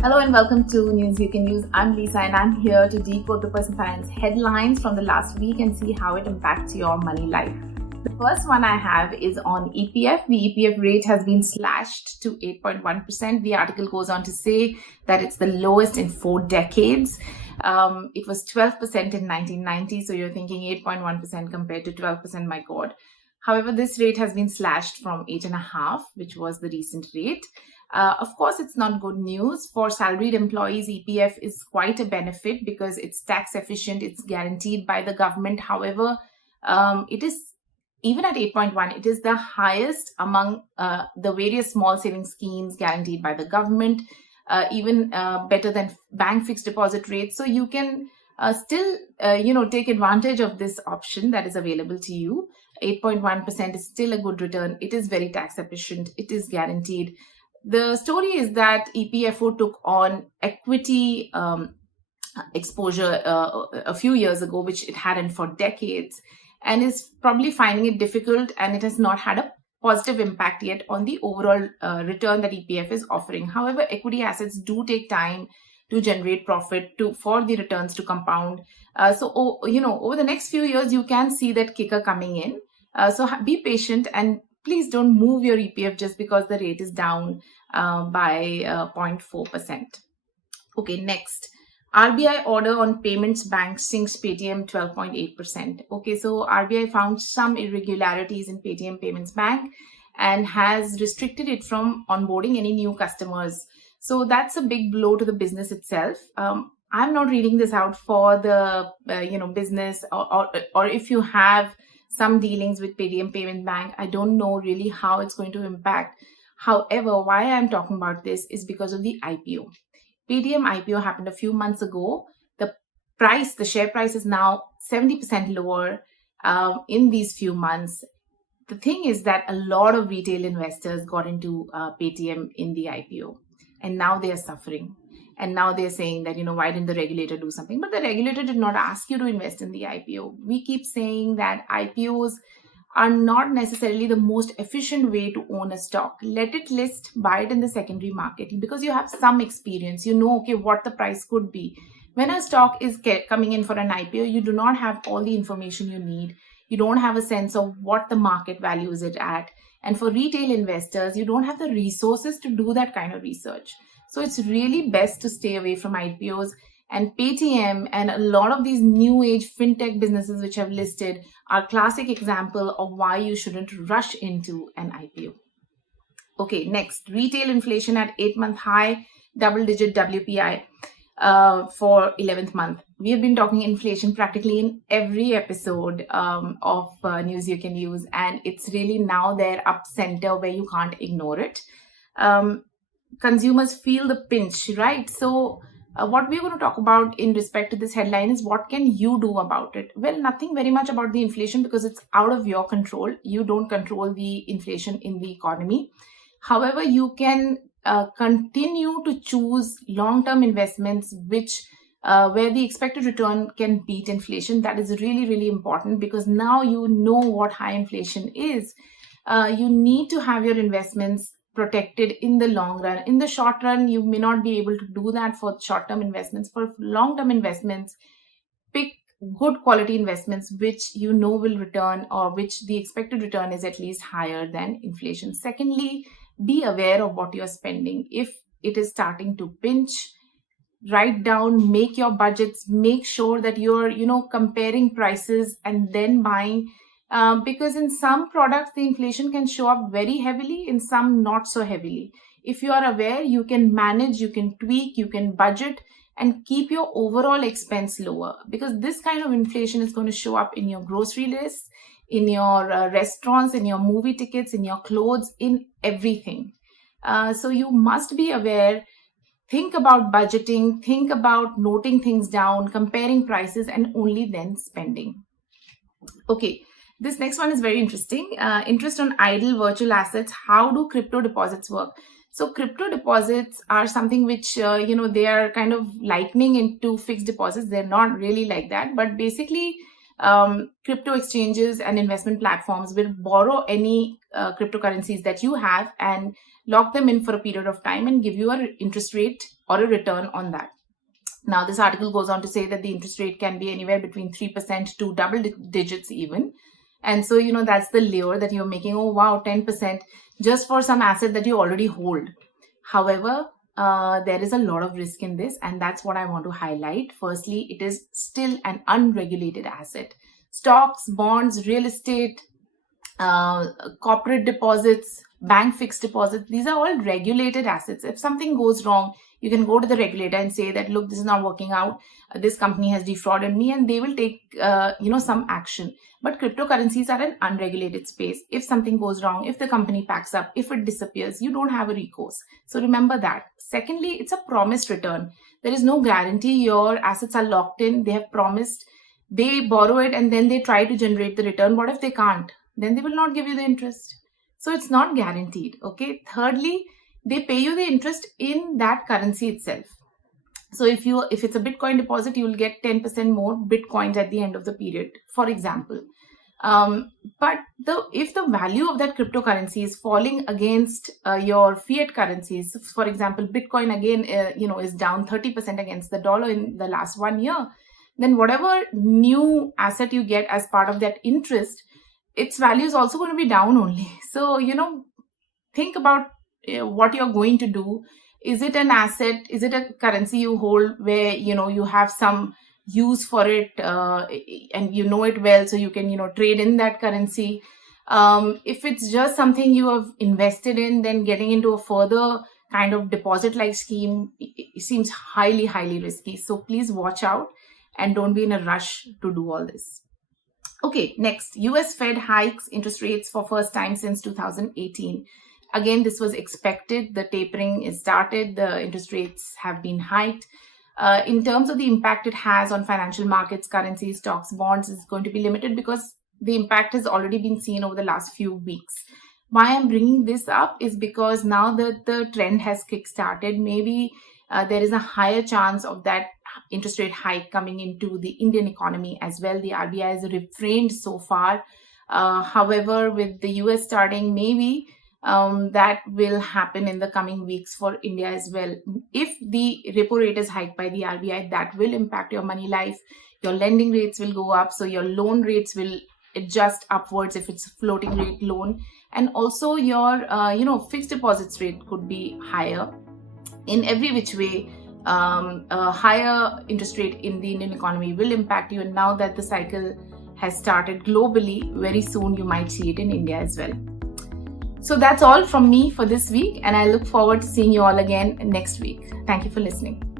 Hello and welcome to News You Can Use. I'm Lisa and I'm here to decode the personal finance headlines from the last week and see how it impacts your money life. The first one I have is on EPF. The EPF rate has been slashed to 8.1%. The article goes on to say that it's the lowest in 4 decades. It was 12% in 1990, so you're thinking 8.1% compared to 12%, my God. However, this rate has been slashed from 8.5%, which was the recent rate. Of course, it's not good news. For salaried employees, EPF is quite a benefit because it's tax efficient, it's guaranteed by the government. However, it is, even at 8.1, it is the highest among the various small savings schemes guaranteed by the government, even better than bank fixed deposit rates. So you can still, take advantage of this option that is available to you. 8.1% is still a good return. It is very tax efficient. It is guaranteed. The story is that EPFO took on equity exposure a few years ago, which it hadn't for decades, and is probably finding it difficult, and it has not had a positive impact yet on the overall return that EPF is offering. However, equity assets do take time to generate profit, for the returns to compound. Over the next few years, you can see that kicker coming in. So be patient and please don't move your EPF just because the rate is down by 0.4%. Okay, next. RBI order on payments bank sinks Paytm 12.8%. Okay, so RBI found some irregularities in Paytm Payments Bank and has restricted it from onboarding any new customers. So that's a big blow to the business itself. I'm not reading this out for the business or if you have some dealings with Paytm Payment Bank. I don't know really how it's going to impact. However, why I'm talking about this is because of the IPO. Paytm IPO happened a few months ago. The share price is now 70% lower in these few months. The thing is that a lot of retail investors got into Paytm in the IPO, and now they are suffering. And now they're saying that, why didn't the regulator do something? But the regulator did not ask you to invest in the IPO. We keep saying that IPOs are not necessarily the most efficient way to own a stock. Let it list, buy it in the secondary market because you have some experience. You know, what the price could be. When a stock is coming in for an IPO, you do not have all the information you need. You don't have a sense of what the market values it at. And for retail investors, you don't have the resources to do that kind of research. So it's really best to stay away from IPOs. And Paytm and a lot of these new age fintech businesses which have listed are classic example of why you shouldn't rush into an IPO. Okay, next, retail inflation at 8-month high, double-digit WPI for 11th month. We have been talking inflation practically in every episode of News You Can Use, and it's really now there up center where you can't ignore it. Consumers feel the pinch, right? So what we're going to talk about in respect to this headline is what can you do about it? Well, nothing very much about the inflation because it's out of your control. You don't control the inflation in the economy. However, you can continue to choose long-term investments where the expected return can beat inflation. That is really, really important because now you know what high inflation is. You need to have your investments protected in the long run. In the short run, you may not be able to do that for short-term investments. For long-term investments, pick good quality investments which you know will return or which the expected return is at least higher than inflation. Secondly, be aware of what you're spending. If it is starting to pinch, write down, make your budgets, make sure that you're, comparing prices and then buying. Because in some products, the inflation can show up very heavily, in some not so heavily. If you are aware, you can manage, you can tweak, you can budget and keep your overall expense lower because this kind of inflation is going to show up in your grocery lists, in your restaurants, in your movie tickets, in your clothes, in everything. So you must be aware. Think about budgeting, think about noting things down, comparing prices, and only then spending. Okay. This next one is very interesting. Interest on idle virtual assets. How do crypto deposits work? So crypto deposits are something which, they are kind of likening into fixed deposits. They're not really like that. But basically, crypto exchanges and investment platforms will borrow any cryptocurrencies that you have and lock them in for a period of time and give you an interest rate or a return on that. Now, this article goes on to say that the interest rate can be anywhere between 3% to double digits even. And so, that's the lure that you're making. Oh, wow, 10% just for some asset that you already hold. However, there is a lot of risk in this, and that's what I want to highlight. Firstly, it is still an unregulated asset. Stocks, bonds, real estate, corporate deposits, bank fixed deposits, these are all regulated assets. If something goes wrong, you can go to the regulator and say that, look, this is not working out. This company has defrauded me, and they will take, some action. But cryptocurrencies are an unregulated space. If something goes wrong, if the company packs up, if it disappears, you don't have a recourse. So remember that. Secondly, it's a promised return. There is no guarantee your assets are locked in. They have promised, they borrow it, and then they try to generate the return. What if they can't? Then they will not give you the interest. So it's not guaranteed. Okay. Thirdly, they pay you the interest in that currency itself. So if it's a Bitcoin deposit, you will get 10% more Bitcoins at the end of the period, for example. But if the value of that cryptocurrency is falling against your fiat currencies, for example, Bitcoin again, is down 30% against the dollar in the last 1 year, then whatever new asset you get as part of that interest, its value is also going to be down only. So, think about what you're going to do. Is it an asset? Is it a currency you hold where, you have some use for it and you know it well, so you can, trade in that currency? If it's just something you have invested in, then getting into a further kind of deposit-like scheme, it seems highly, highly risky. So please watch out and don't be in a rush to do all this. Okay, next, US Fed hikes interest rates for first time since 2018. Again, this was expected. The tapering is started. The interest rates have been hiked. In terms of the impact it has on financial markets, currencies, stocks, bonds, is going to be limited because the impact has already been seen over the last few weeks. Why I'm bringing this up is because now that the trend has kick-started, maybe there is a higher chance of that interest rate hike coming into the Indian economy as well. The RBI has refrained so far. However, with the US starting, maybe that will happen in the coming weeks for India as well. If the repo rate is hiked by the RBI, that will impact your money life. Your lending rates will go up, so your loan rates will adjust upwards if it's a floating rate loan, and also your fixed deposits rate could be higher. In every which way, a higher interest rate in the Indian economy will impact you, and now that the cycle has started globally, very soon you might see it in India as well. So that's all from me for this week, and I look forward to seeing you all again next week. Thank you for listening.